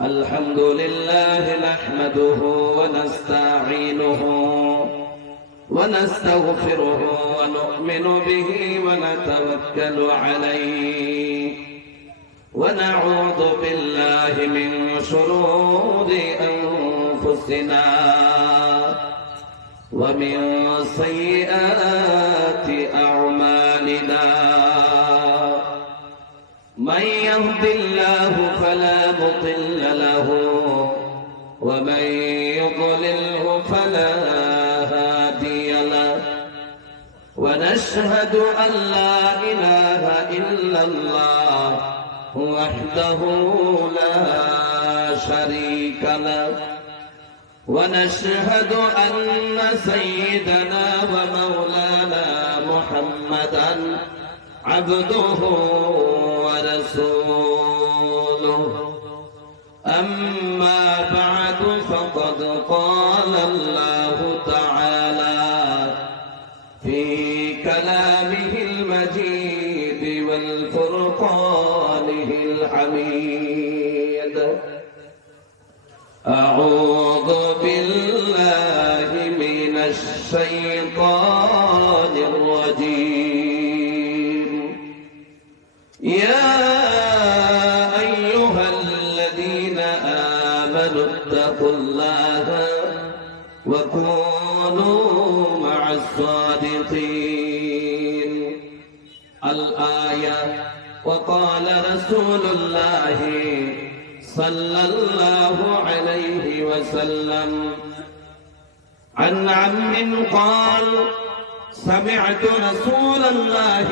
الحمد لله نحمده ونستعينه ونستغفره ونؤمن به ونتوكل عليه ونعوذ بالله من شرور أنفسنا ومن سيئات أعمالنا من يهد الله فلا مضل له ومن يضلله فلا هادي له ونشهد أن لا إله إلا الله وحده لا شريك له ونشهد أن سيدنا ومولانا محمدا عبده ورسوله أما بعد فقد قال الله تعالى في كلامه المجيد والفرقانه الحميد أعوذ بالله من الشيطان الرجيم يا أيها الذين آمنوا اتقوا الله وكونوا مع الصادقين الآية وقال رسول الله صلى الله عليه وسلم عن عم قال سمعت رسول الله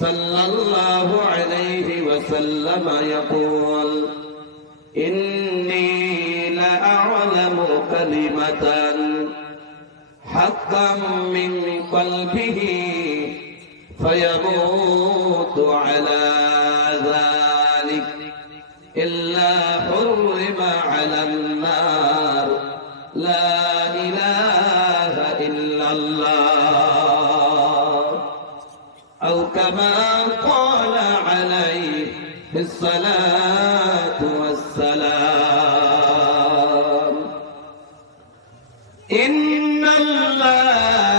صلى الله عليه وسلم يقول إني لأعلم كلمة حقا من قلبه فيموت على ذلك إلا حرم على النار لا إله إلا الله أو كما قال عليه الصلاة والسلام إن الله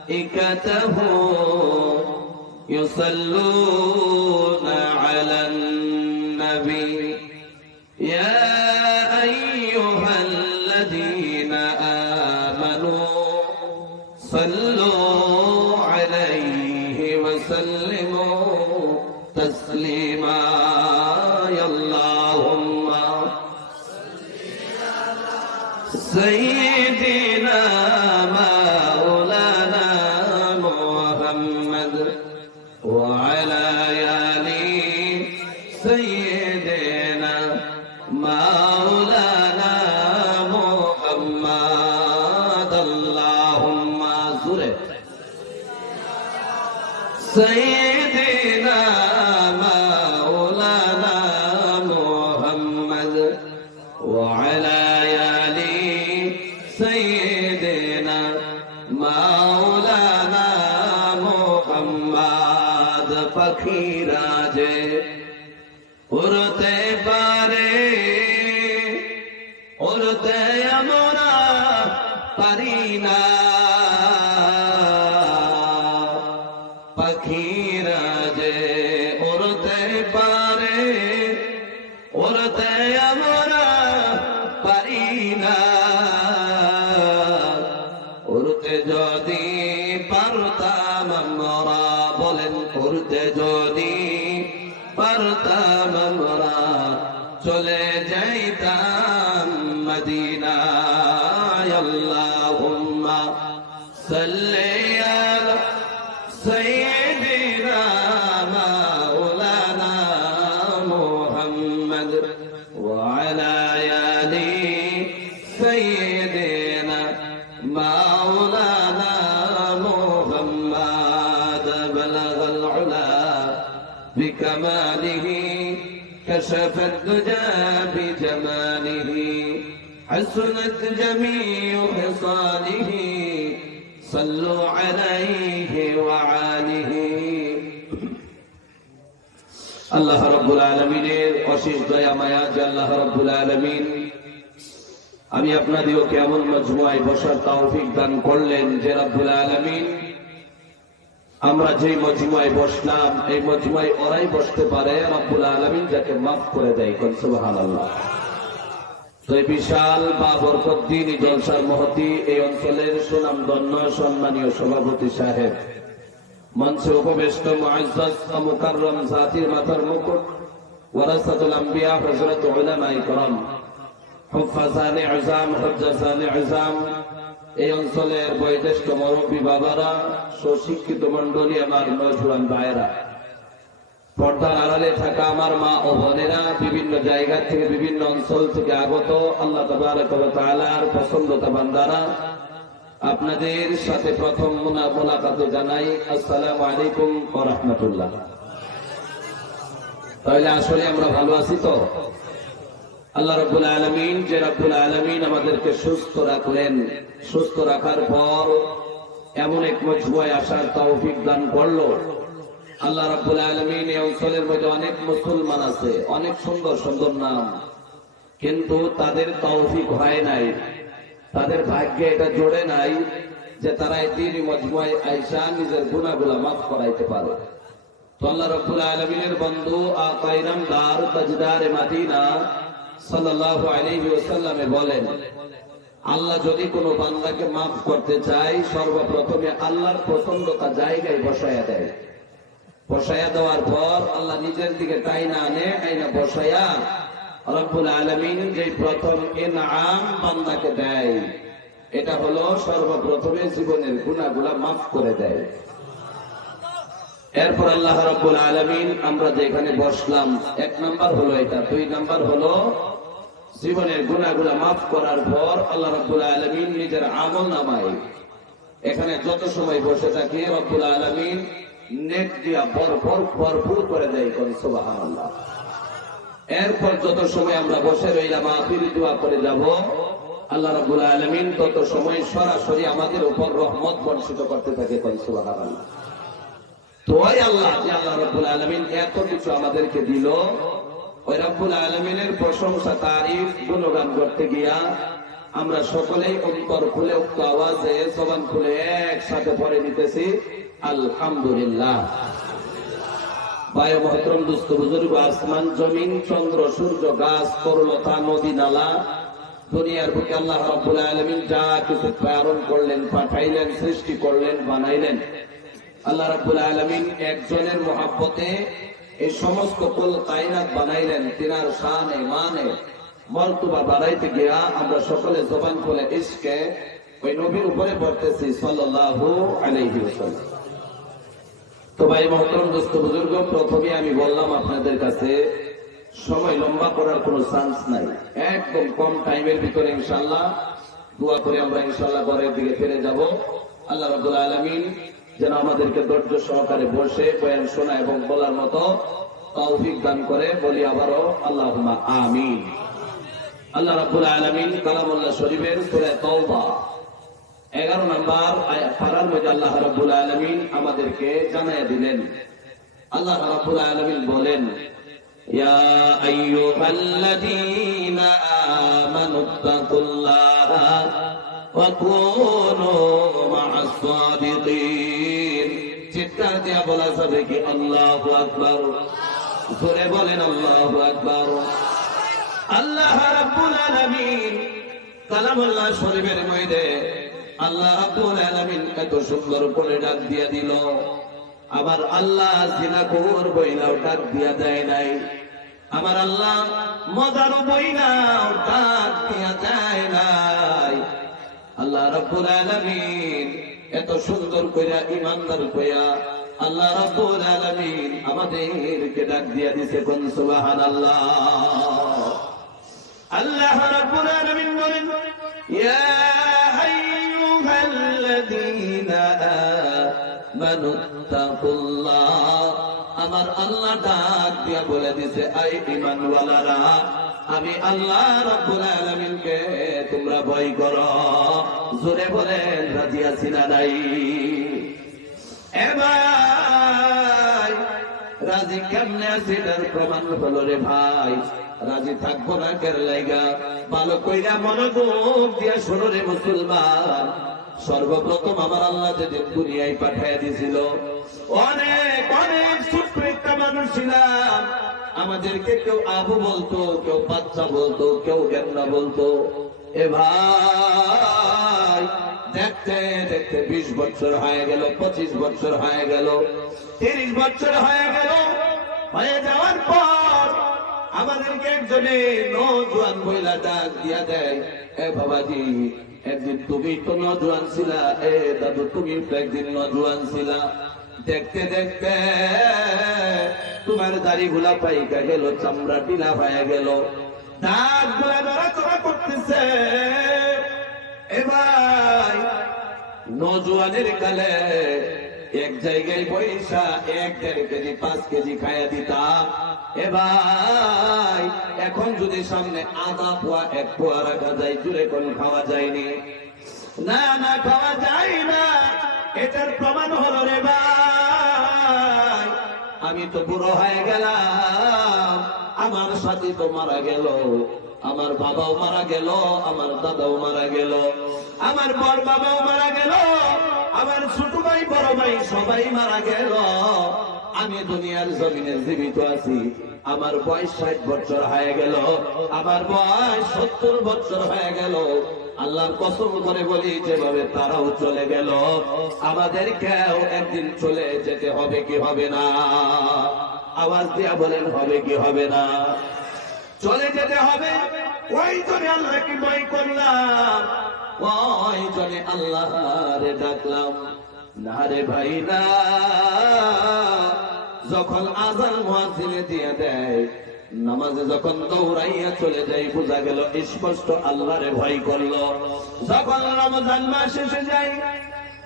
وملائكته يصلون على النبي يا أيها الذين آمنوا صلوا عليه وسلموا تسليما يا اللهم سيدنا مولانا محمد وعلى آل سيدنا مولانا محمد اللهم صل سيدنا مولانا محمد وعلى آل سيدنا مولانا محمد ফকিরাজে উড়তে পারে উড়তে আমরা পারি না ফকিরাজে উড়তে পারে উড়তে আমরা পারি না উড়তে যদি পারতাম আমরা বলেন উড়তে যদি পারতাম আমরা চলে যাইতাম মদিনায় আল্লাহুম্মা সাল্লি আলা সাইয়্যিদিনা মাওলানা মুহাম্মদ ওয়া আলা আলি সাইয়্যিদিনা মাওলানা মুহাম্মদ বালাগাল উলা بكماله كشف الدجى بجماله حسنت جميع خصاله صلوا عليه وعلى আল্লাহ রাব্বুল আলামিনের অশেষ দয়া মায়া যে আল্লাহ রাব্বুল আলামিন আমি আপনাদেরও কেমন মজমুআয় বসার তৌফিক দান করলেন যে রাব্বুল আলামিন আমরা যে মজমুআয় বসলাম এই মজমুআয় ওরাই বসতে পারে রাব্বুল আলামিন যাকে মাফ করে দেয়। কোন সুবহানাল্লাহ। তো এই বিশাল বা বরকতদিন জলসার মহতি এই অঞ্চলের সুনামধন্য সম্মানীয় সভাপতি সাহেব, মঞ্চে উপবিষ্ট মুআজ্জাজ মুকাররম জাতির মাথার মুকুট ওয়ারাসাতুল আম্বিয়া হযরত উলামায়ে কেরাম হুফাজানে আযম হুজ্জাজানে আযম এই অঞ্চলের বয়োজ্যেষ্ঠ মুরব্বী বাবারা, সুশিক্ষিত মণ্ডলী, আমার নওজোয়ান ভাইয়েরা, পর্দার আড়ালে থাকা আমার মা ও বোনেরা, বিভিন্ন জায়গা থেকে বিভিন্ন অঞ্চল থেকে আগত আল্লাহ তাবারক ওয়া তাআলার পছন্দতা বান্দারা, আপনাদের সাথে প্রথম মোলাকাত জানাই আসসালামু আলাইকুম ওয়া রাহমাতুল্লাহ। তাহলে আসলে আমরা ভালো আছি তো? আল্লাহ রাব্বুল আলামিন যে রাব্বুল আলামিন আমাদেরকে সুস্থ রাখলেন, সুস্থ রাখার পর এমন এক মজমুআয় আসার তৌফিক দান করলো। আল্লাহ রাব্বুল আলামিন এই অঞ্চলের মধ্যে অনেক মুসলমান আছে, অনেক সুন্দর সুন্দর নাম, কিন্তু তাদের তৌফিক হয় নাই, তাদের ভাগ্যে এটা জোড়ে নাই যে তারা এই দিনই মজমুআয় আইসা নিজের গুনাহগুলো মাফ করাইতে পারে। তো আল্লাহ রাব্বুল আলামিনের বন্ধু আকা ইনামদার তাজদার মদিনা সাল্লাল্লাহু আলাইহি ওয়াসাল্লাম বলেন, আল্লাহ যদি কোনো বান্দাকে মাফ করতে চায় সর্বপ্রথমে আল্লাহর পছন্দতা জায়গায় বসায়া দেয়। বসায়া দেওয়ার পর আল্লাহ নিজের দিকে টাইনা আনে, আইনা বসায়া রব্বুল আলামিন যে প্রথম ইনআম বান্দাকে দেয় এটা হলো সর্বপ্রথমে জীবনের গুনাহগুলো মাফ করে দেয়। এরপর আল্লাহ রাব্বুল আলামিন আমরা যেখানে বসলাম এক নাম্বার হলো এটা, দুই নাম্বার হলো জীবনের গুনাহগুলো মাফ করার পর আল্লাহ রাব্বুল আলামিন নিজের আমলনামায় এখানে যত সময় বসে থাকি রব্বুল আলামিন নেক দিয়া ভরপুর করে দেয়। কোন সুবহানাল্লাহ। এরপর যত সময় আমরা বসে রইলাম আখিরি দোয়া করে যাব, আল্লাহ রাব্বুল আলামিন তত সময় সরাসরি আমাদের উপর রহমত বর্ষিত করতে থাকে। কোন সুবহানাল্লাহ। তো ওই আল্লাহ যে আল্লাহ রাব্বুল আলামিন এত কিছু আমাদেরকে দিল, ওই রাব্বুল আলামিনের প্রশংসা তারিফ গুণগান করতে গিয়া আমরা সকলেই অন্তর খুলে উক্ত আওয়াজে জবান খুলে একসাথে পড়ে নিতেছি আলহামদুলিল্লাহ। বায়ু মহতরম দুস্থ বুজুর্গ, আসমান জমিন চন্দ্র সূর্য গাছ তরলতা নদী নালা দুনিয়ার বুকে আল্লাহ রাব্বুল আলামিন যা কিছু প্রেরণ করলেন, পাঠাইলেন, সৃষ্টি করলেন, বানাইলেন, আল্লাহ রাব্বুল আলামিন একজনের মহব্বতে এই সমস্ত কুল কায়নাত বানাইলেন। তিনার শানে মানে মর্তবা বাড়াইতে গিয়া আমরা সকলে জবান খুলে ইশকে ওই নবীর উপরে পড়তেছি সাল্লাল্লাহু আলাইহি ওয়াসাল্লাম। তো ভাই মহতরম দোস্ত বুজুর্গ, প্রথমে আমি বললাম আপনাদের কাছে সময় লম্বা করার কোনো চান্স নাই, একদম কম টাইমের ভিতরে ইনশাআল্লাহ দোয়া করে আমরা ইনশাআল্লাহ ঘরের দিকে ফিরে যাব। আল্লাহ রাব্বুল আলামিন যেন আমাদেরকে ধৈর্য সহকারে বসে বয়ান শোনা এবং বলার মতো তৌফিক দান করে। বলি আবারও আল্লাহুম্মা আমিন। আল্লাহ রাব্বুল আলামিন কালামুল্লাহ শরীফের সূরা তাওবা 11 নম্বর পারার মধ্যে আল্লাহ রাব্বুল আলামিন আমাদেরকে জানায়া দিলেন। আল্লাহ রাব্বুল আলামিন বলেন, ইয়া আইয়ুহাল্লাযীনা আমানুত্তাকুল্লাহা ওয়া কুনু মা'আস সাদিকিন। চিৎকার দিয়া বলা যাবে কি আল্লাহু আকবার? জোরে বলেন আল্লাহু আকবার। আল্লাহ রাব্বুল আলামিন কালামুল্লাহ শরীফের মধ্যে আল্লাহ রাব্বুল আলামিন এত সুন্দর করে ডাক দিয়া দিল। আবার আল্লাহ জিনাখোর বইনাও ডাক দিয়া দেয় নাই, আমার আল্লাহ মজার বইনাও ডাক দিয়া দেয় নাই। আল্লাহ রাব্বুল আলামিন এত সুন্দর কইরা ইমানদার কইয়া আল্লাহ রাব্বুল আলামিন আমাদেরকে ডাক দিয়া দিছে। কোন সুবহানাল্লাহ। আল্লাহ রাব্বুল আলামিন বলেন, ইয়া আইয়ুহাল্লাযীনা আমানুত্তাকুল্লাহ। আমার আল্লাহ ডাক দিয়া বলে দিছে, আই ঈমানওয়ালারা, আমি আল্লাহ রাব্বুল আলামিনকে তোমরা ভয় করো। জোরে বলেন রাজি আছি না নাই? এবার রাজি কেমনে আছে এটার প্রমাণ হলো রে ভাই। রাজি থাকবো না কেন লাইগা? ভালো কইরা মনোযোগ দিয়া শোনো রে মুসলমান। সর্বপ্রথম আমার আল্লাহ যেদিন দুনিয়ায় পাঠিয়ে দিয়েছিল, অনেক অনেক ছোট্ট একটা মানুষ ছিলাম। আমাদেরকে কেউ আবু বলতো, কেউ বাচ্চা বলতো, কেউ গেন্না বলতো। এ ভাই দেখতে দেখতে 20 বছর হয়ে গেল, 25 বছর হয়ে গেল, 30 বছর হয়ে গেল। হয়ে যাওয়ার পর আমাদেরকে একজনে নজওয়ান মহিলা ডাক দিয়া দেয়, এ বাবাজি একদিন তুমি তো নজওয়ান ছিলা, এ দাদু তুমি তো একদিন নজওয়ান ছিলা। দেখতে দেখতে তোমার দাড়ি গুলা পাইকা গেল, চামড়া টিলা হয়ে গেল, দাঁত গুলা নড়াচড়া করতেছে। এবার নজওয়ানের কালে এক জায়গায় পয়সা 1-1.5 কেজি 5 কেজি খাইয়া দিতাম। এবার এখন যদি সামনে আধা পোয়া 1 পোয়া রাখা যায়, জুড়ে কোন খাওয়া যায়নি? না না, খাওয়া যায় না। এটার প্রমাণ হলো রে ভাই, আমি তো বুড়ো হয়ে গেলাম, আমার সাথে তো মারা গেল, আমার বাবাও মারা গেল, আমার দাদাও মারা গেল, আমার বড় বাবাও মারা গেল, আমার ছোট ভাই বড় ভাই সবাই মারা গেল। আমি দুনিয়ার জমিনে জীবিত আছি। আমার বয়স 60 বছর হয়ে গেল, আমার বয়স 70 বছর হয়ে গেল। আল্লাহর কসম করে বলি, যেভাবে তারাও চলে গেল, আমাদেরকেও একদিন চলে যেতে হবে কি হবে না? আওয়াজ দিয়া বলেন, হবে কি হবে না? চলে যেতে হবে। ওই জন্য আল্লাহকে ভয় করলাম, ওই জন্য আল্লাহরে ডাকলাম। না রে ভাই না, যখন আযান মুয়াজ্জিনে দিয়ে দেয়, নামাজে যখন দৌড়াইয়া চলে যাই, বোঝা গেল স্পষ্ট আল্লাহরে ভয় করলো। যখন রমজান মাস এসে যায়,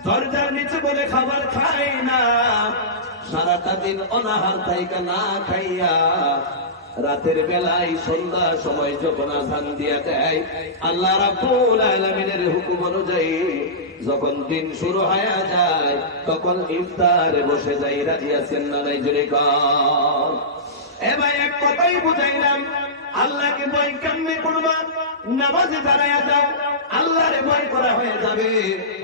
দরজার নিচে বলে খাবার খাই না, সারাটা দিন অনাহার থাইকা না খাইয়া রাতের বেলায় সন্ধ্যার সময় যখন আযান দিয়ে দেয়, আল্লাহ রাব্বুল আলামিনের হুকুম অনুযায়ী যখন দিন শুরু হয়ে যায়, তখন ইফতারে বসে যাই। রাজি আছেন না নাই? জোরে কর। এবার এক কথাই বুঝাইলাম, আল্লাহকে ভয় কেমনে করবা? নামাজে দাঁড়াইয়া যাও, আল্লাহরে ভয় করা হয়ে যাবে।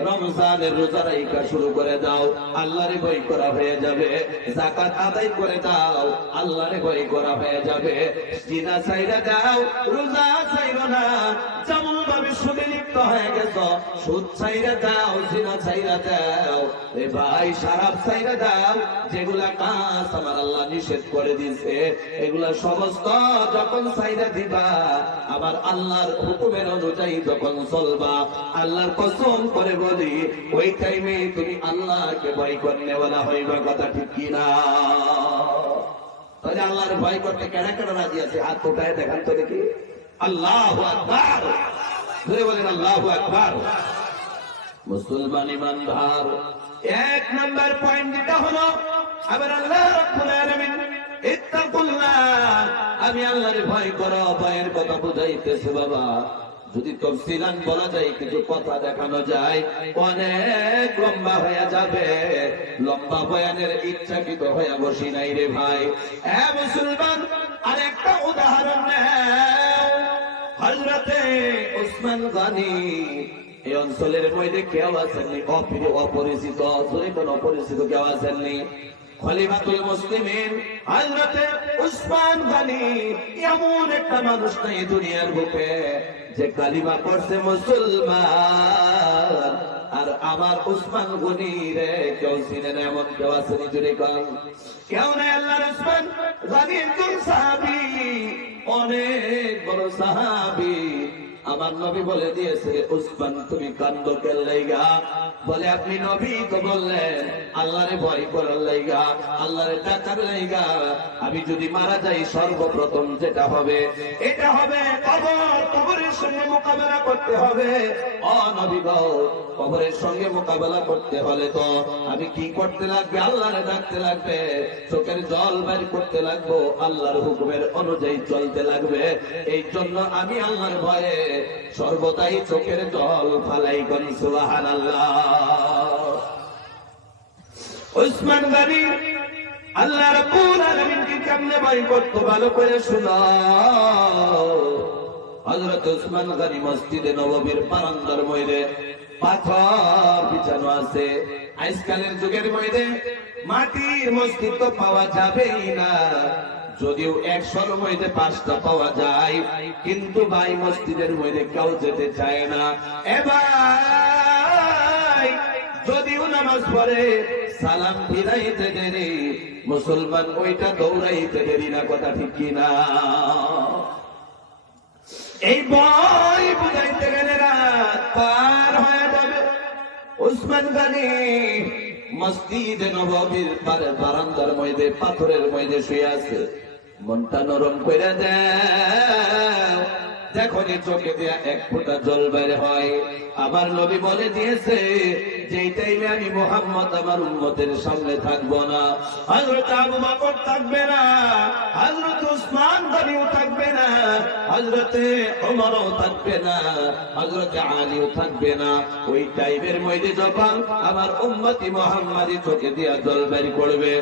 রমজানের রোজা রাখা শুরু করে দাও, আল্লাহরে ভয় করা হয়ে যাবে। যাকাত আদায় করে দাও, আল্লাহরে ভয় করা হয়ে যাবে। জিনা ছাইরা দাও, রোজা ছাইরো না। যেমন ভাবে সুদে লিপ্ত হয়ে গেছো, সুদ ছাইরা দাও, জিনা ছাইরা দাও। এ ভাই শরাব ছাইরা দাও। যেগুলা কাজ আমার আল্লাহ নিষেধ করে দিয়েছে, এগুলা সমস্ত যখন ছাইরা দিবা, আবার আল্লাহর হুকুমের অনুযায়ী যখন চলবা, আল্লাহর কসম করে বলি, ওই টাইমে তুমি আল্লাহকে ভয় করনেওয়ালা হইবা। কথা ঠিক কিনা? তাহলে আল্লাহর ভয় করতে কেনা কেনা রাজি আছে? হাত উঠায় দেখান তো দেখি। আল্লাহু আকবার, ধরে বলেন আল্লাহু আকবার। মুসলমান ইমানদার, 1 নাম্বার পয়েন্ট যেটা হলো, আবার আল্লাহ রাব্বুল আলামিন ইত্তাকুল্লাহ, আমি আল্লাহরে ভয় করো, ভয়ের কথা বুঝাইতেছে বাবা। যদি তফসিলান বলা যায়, কিছু কথা দেখানো যায়, অনেক লম্বা হয়ে যাবে। লম্বা বয়ানের ইচ্ছাকৃত হয়ে বসি নাই রে ভাই। মুসলমান, আরেকটা উদাহরণ নেও। হযরতে ওসমান গনি এই অঞ্চলের মধ্যে কেউ আছেননি অপরিচিত? কোন অপরিচিত কেউ আছেননি? খলিফাতুল মুসলিমিন হযরতে ওসমান গনি এমন একটা মানুষ নাই দুনিয়ার বুকে যে কালিমা পড়ছে মুসলমান। আর আমার ওসমান গনি রে কেউ চিনে না, এমন কেউ আছে? নিজেরে কম কেউ নাই। আল্লাহর ওসমান গনি একজন সাহাবী, অনেক বড় সাহাবী। আমার নবী বলে দিয়েছে, ওসমান তুমি কান্দ কেন লাইগা? বলে আপনি নবী তো বললেন আল্লাহরে ভয় করার লাইগা, আল্লাহরে ডাকার লাইগা। আমি যদি মারা যাই, সর্বপ্রথম যেটা হবে, এটা হবে কবর। কবরের সঙ্গে মোকাবেলা করতে হবে। ও নবী গো, কবরের সঙ্গে মোকাবেলা করতে হলে তো আমি কি করতে লাগবে? আল্লাহরে ডাকতে লাগবে, চোখের জল বের করতে লাগবো, আল্লাহর হুকুমের অনুযায়ী চলতে লাগবে। এই জন্য আমি আল্লাহর ভয়ে সর্বদাই চোখের জল ফালাই করি। সুবহানাল্লাহ। ওসমান গনি আল্লাহ রাব্বুল আলামিন কি কেমনে ভয় করত ভালো করে শুনো। হযরত ওসমান গনি মসজিদে নববীর বারান্দার মধ্যে পাথর বিছানো আছে। আজকালের যুগের মধ্যে মাটির মসজিদ তো পাওয়া যাবেই না, যদিও 100 মধ্যে 5টা পাওয়া যায়, কিন্তু ভাই মসজিদের মধ্যে কেউ যেতে চায় না। এবার যদিও নামাজ পড়ে সালাম ফিরাইতে দেরি, মুসলমান ওইটা দৌড়াইতে দেরি না, কথা ঠিক কিনা? এই ভয় বুঝাইতে গেলে রাত পার হয়ে যাবে। ওসমান গনি মসজিদে নববীর বারান্দার মধ্যে পাথরের মধ্যে শুয়ে আছে। মনটা নরম করে দেয়, যখনই চোখে দিয়া 1 ফোঁটা জল বের হয়, আমার নবী বলে দিয়েছে যে এই টাইমে আমি মুহাম্মদ আমার উম্মতের সামনে থাকবো না। হযরত আবু বকর থাকবে না, হযরত ওসমান গনিও থাকবে না, হযরত ওমরও থাকবে না, হযরত আলীও থাকবে না। ওই টাইমের মধ্যে যখন আমার উম্মতি মুহাম্মাদি চোখে দিয়া জল বের করবে,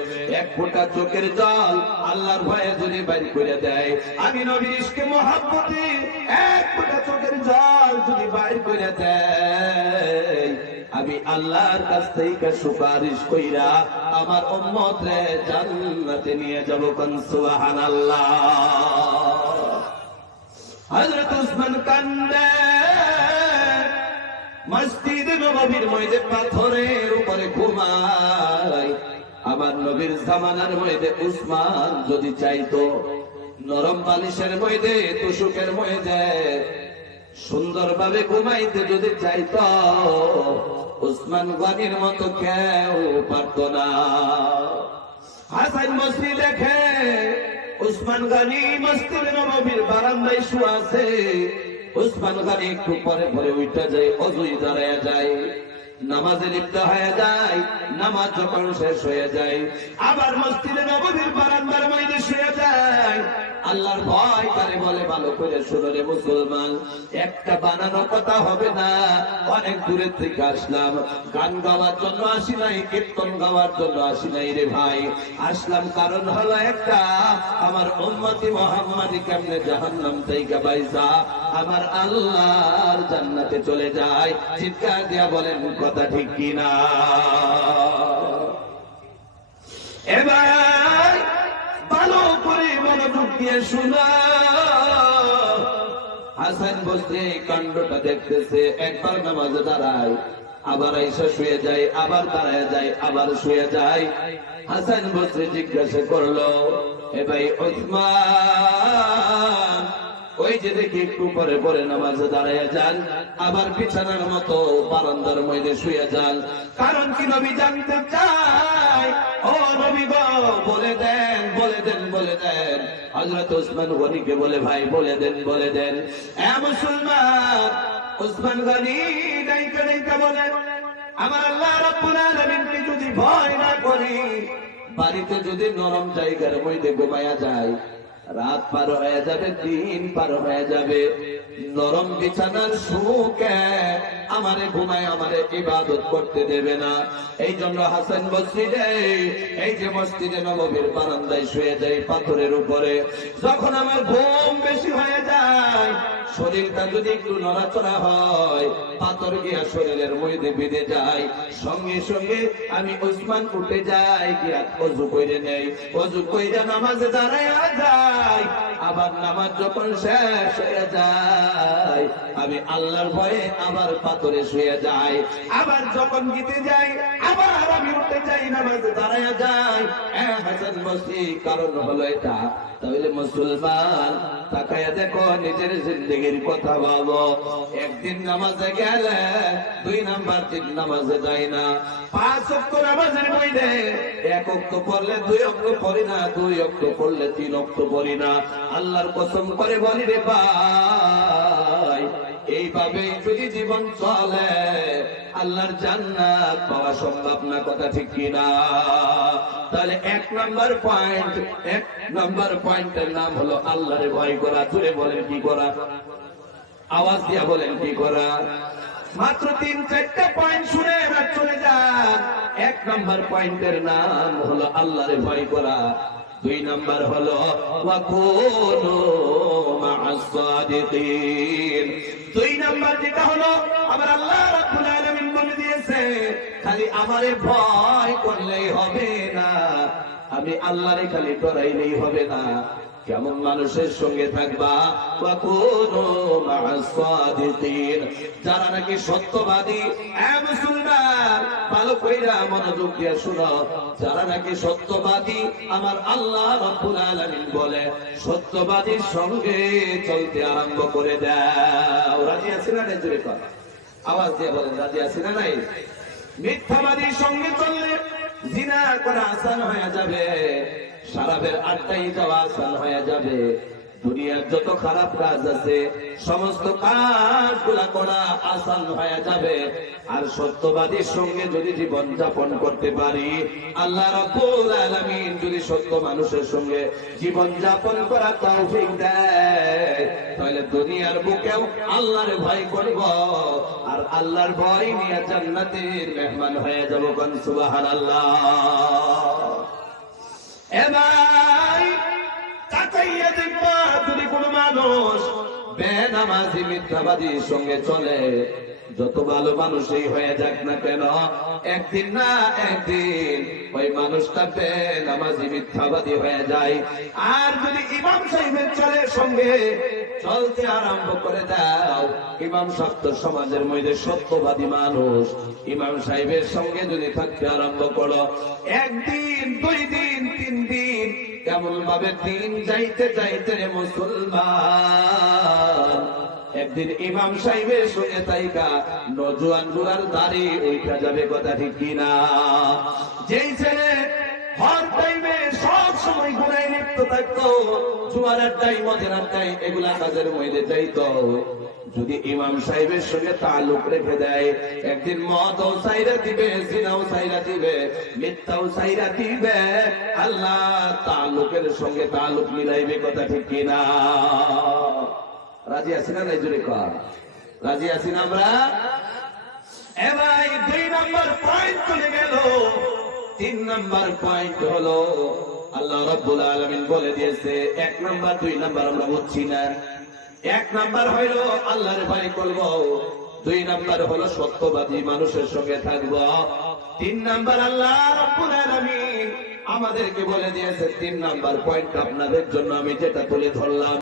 1 ফোঁটা চোখের জল আল্লাহর ভয়ে যদি বের করে দেয়, আমি নবীর ইশকে মুহাব্বতে 1 ফোঁটা চোখের জল যদি বের করে দেয়, আমি আল্লাহর কাছ থেকে সুপারিশ কইরা আমার উম্মতরে জান্নাতে নিয়ে যাব। কোন সুবহানাল্লাহ। হযরত ওসমান কান্দে মসজিদে নববীর মধ্যে পাথরের উপরে ঘুমায়। আমার নবীর জামানার মধ্যে ওসমান যদি চাইতো নরম বালিশের মধ্যে তুষুকের মধ্যে সুন্দরভাবে ঘুমাইতে যদি চাইতো, ওসমান গনির মতো কেউ পারত না। হাসান বসরি দেখে ওসমান গনি মসজিদে নববীর বারান্দায় শুয়ে আছে। ওসমান গনি একটু পরে পরে উঠে যায়, অজুই দাঁড়ায় যায়, নামাজে লিপ্ত হয়ে যায়। নামাজ যখন শেষ হয়ে যায়, আবার মসজিদে নববীর বারান্দার মধ্যে শুয়ে যায়। আল্লাহর ভয় তারে বলে, ভালো করে শুনো রে মুসলমান, একটা বানানো কথা হবে না। অনেক দূরের থেকে আসলাম, গান গাওয়ার জন্য আসি নাই, কীর্তন গাওয়ার জন্য আসি নাই রে ভাই। আসলাম কারণ হলো একটা, আমার উম্মতি মুহাম্মাদি কেমনে জাহান্নাম থেকে বাইসা আমার আল্লাহর জান্নাতে চলে যায়। চিৎকার দিয়া বলেন কথা ঠিক কিনা? এবার ভালো করে মনোযোগ দিয়ে শোনা। হাসান বসরি কাণ্ডটা দেখতেছে, একবার নামাজে দাঁড়ায়, আবার আইসা শুয়ে যায়, আবার দাঁড়ায় যায়, আবার শুয়ে যায়। হাসান বসরি জিজ্ঞাসা করলো, এ ভাই ওসমান, ওই যে দেখি একটু পরে পরে নামাজে দাঁড়াইয়া যান, আবার বিছানার মতো বারান্দার মধ্যে শুয়ে যান, কারণ কি? নবী জানতে চায়। ও নবী গো, বলে দেন, বলে দেন, বলে দেন। হযরত ওসমান গনিকে বলে, ভাই বলে দেন, বলে দেন। এ মুসলমান, ওসমান গনি ডাইকা ডাইকা বলেন, আমার আল্লাহ রাব্বুল আলামিনকে যদি ভয় না করি, বাড়িতে যদি নরম জায়গার মধ্যে ঘুমায়া যায়, রাত পার হয়ে যাবে, দিন পার হয়ে যাবে, নরম বিছানার সুখে আমারে ঘুমায়, আমারে ইবাদত করতে দেবে না। এই জন্য হাসান বসরি এই যে মসজিদে নববীর বারান্দায় শুয়ে যায় পাথরের উপরে, যখন আমার ঘুম বেশি হয়ে যায়, শরীরটা যদি একটু নড়াচড়া হয়, পাথর গিয়া শরীরের মধ্যে বেঁধে যায়, সঙ্গে সঙ্গে আমি ওসমান উঠে যাই, গিয়া অজু করে নেই, অজু কইরা নামাজে দাঁড়ায়া যায়। আবার নামাজ যখন শেষ হয়ে যায়, আমি আল্লাহর ভয়ে আবার পাথরে শুয়ে যাই। আবার যখন গীতে যাই, আবার আমি উঠে যাই, নামাজে দাঁড়ায়া যাই। হাসান বসরি কারণ হলো এটা। তাহলে মুসলমান, তাকায়া দেখো নিজের জিন্দেগির কথা ভাবো। একদিন নামাজে গেলে 2 নাম্বার দিন নামাজে যাই না। 5 ওয়াক্ত নামাজের মধ্যে 1 ওয়াক্ত পড়লে 2 ওয়াক্ত পড়ি না, 2 ওয়াক্ত পড়লে 3 ওয়াক্ত পড়ি না। আল্লাহর কসম করে বলি রে ভাই, এইভাবে যদি জীবন চলে, আল্লাহর জান্নাত পাওয়া সম্ভব না, কথা ঠিক কিনা? তাহলে 1 নাম্বার পয়েন্টের নাম হলো আল্লাহরে ভয় করা। জুড়ে বলেন কি করা? আওয়াজ দিয়া বলেন কি করা? মাত্র 3-4টা পয়েন্ট শুনে এবার চলে যান। 1 নাম্বার পয়েন্টের নাম হলো আল্লাহরে ভয় করা। 2 নাম্বার হলো ওয়াকুনু মা'আস সাদিকিন। 2 নাম্বার যেটা হলো আমার আল্লাহ রাব্বুল আলামিন বলে দিয়েছে, খালি আমারে ভয় করলেই হবে না, আমি আল্লাহরে খালি ডরাইলেই হবে না, কেমন মানুষের সঙ্গে থাকবা, ওয়াকুনু মা'আস সাদিকিন, যারা নাকি সত্যবাদী। মুসলমান ভালো কইরা মনোযোগ দিয়ে শুনো, যারা নাকি সত্যবাদী আমার আল্লাহ রাব্বুল আলামিন বলে সত্যবাদীর সঙ্গে চলতে আরম্ভ করে দাও। রাজি আছি না নাই? জোরে কথা আওয়াজ দিয়ে বলেন, রাজি আছি না নাই? মিথ্যাবাদীর সঙ্গে চললে জিনা করা আসান হয়ে যাবে, শরাবের আড্ডায় যাওয়া আসান হয়ে যাবে, দুনিয়ার যত খারাপ কাজ আছে সমস্ত কাজগুলা করা আসান হয়ে যাবে। আর সত্যবাদীর সঙ্গে যদি জীবন যাপন করতে পারি, আল্লাহ রাব্বুল আলামিন যদি সত্য মানুষের সঙ্গে জীবন যাপন করা তৌফিক দেয়, তাহলে দুনিয়ার বুকেও আল্লাহর ভয় করব, আর আল্লাহর ভয় নিয়ে জান্নাতের মেহমান হয়ে যাব। কোন সুবহানাল্লাহ। এবার তাকাইয়া দেখবা, যদি কোন মানুষ বেনামাজি মিথ্যাবাদীর সঙ্গে চলে, যত ভালো মানুষই হয়ে যাক না কেন, একদিন না একদিন ওই মানুষটা বেনামাজি মিথ্যাবাদী হয়ে যায়। আর যদি ইমাম সাহেবের চলে সঙ্গে চলতে আরম্ভ করে দাও, ইমাম সাহেব তো সমাজের মধ্যে সত্যবাদী মানুষ, ইমাম সাহেবের সঙ্গে যদি থাকতে আরম্ভ করো, 1 দিন 2 দিন 3 দিন কেমন ভাবে দিন যাইতে যাইতে রে মুসলমান, একদিন ইমাম সাহেবের সঙ্গে তাইকা নজওয়ান গুলার দাড়ি উঠা যাবে। কথা ঠিক কিনা? যেই ছেলে হর টাইমে সব সময় গুনায় লিপ্ত থাকতো, জুয়ার আড্ডায় মদের আড্ডায় এগুলা কাজের মধ্যে যাইতো, যদি ইমাম সাহেবের সঙ্গে তাল্লুক রেখে দেয়, একদিন মদও সাইরা দিবে, জিনাও সাইরা দিবে, মিথ্যাও সাইরা দিবে, আল্লাহ তাল্লুকের সঙ্গে তাল্লুক মিলাইবে। কথা ঠিক কিনা? রাজি আছি না নাই? জোরে কর, রাজি আছি না আমরা? এবার 2 নাম্বার পয়েন্ট চলে গেল। 3 নাম্বার পয়েন্ট হলো আল্লাহ রাব্বুল আলামিন বলে দিয়েছে, 1 নাম্বার 2 নাম্বার আমরা বুঝছি না। 1 নাম্বার হইল আল্লাহর ভয় করব, 2 নাম্বার হলো সত্যবাদী মানুষের সঙ্গে থাকব, 3 নাম্বার আল্লাহ রাব্বুল আলামিন আমাদেরকে বলে দিয়েছে। 3 নাম্বার পয়েন্ট আপনাদের জন্য আমি যেটা তুলে ধরলাম,